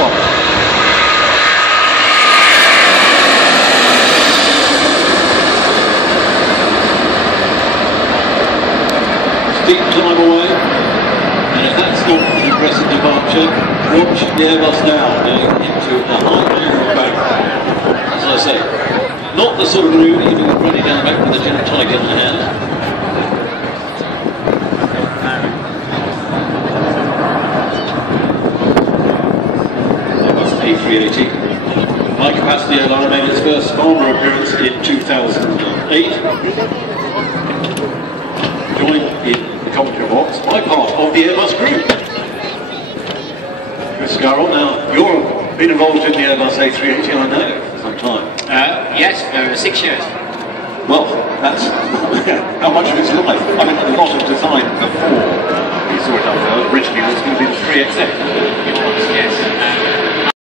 stop. Steep time away, and if that's not an impressive departure, watch the Airbus now going into the high air bank. As I say, not the sort of route even with running down the back with a Gin Tiger in the hand. Airbus A380. High capacity airliner made its first Farnborough appearance in 2008. Joined in the commentary box by part of the Airbus group. Chris Scarroll, now you've been involved in the Airbus A380, I know, for some time. Yes, for 6 years. Well, that's how much of its life. I mean, a lot of design before we saw it up there. Originally it was going to be the 3XX.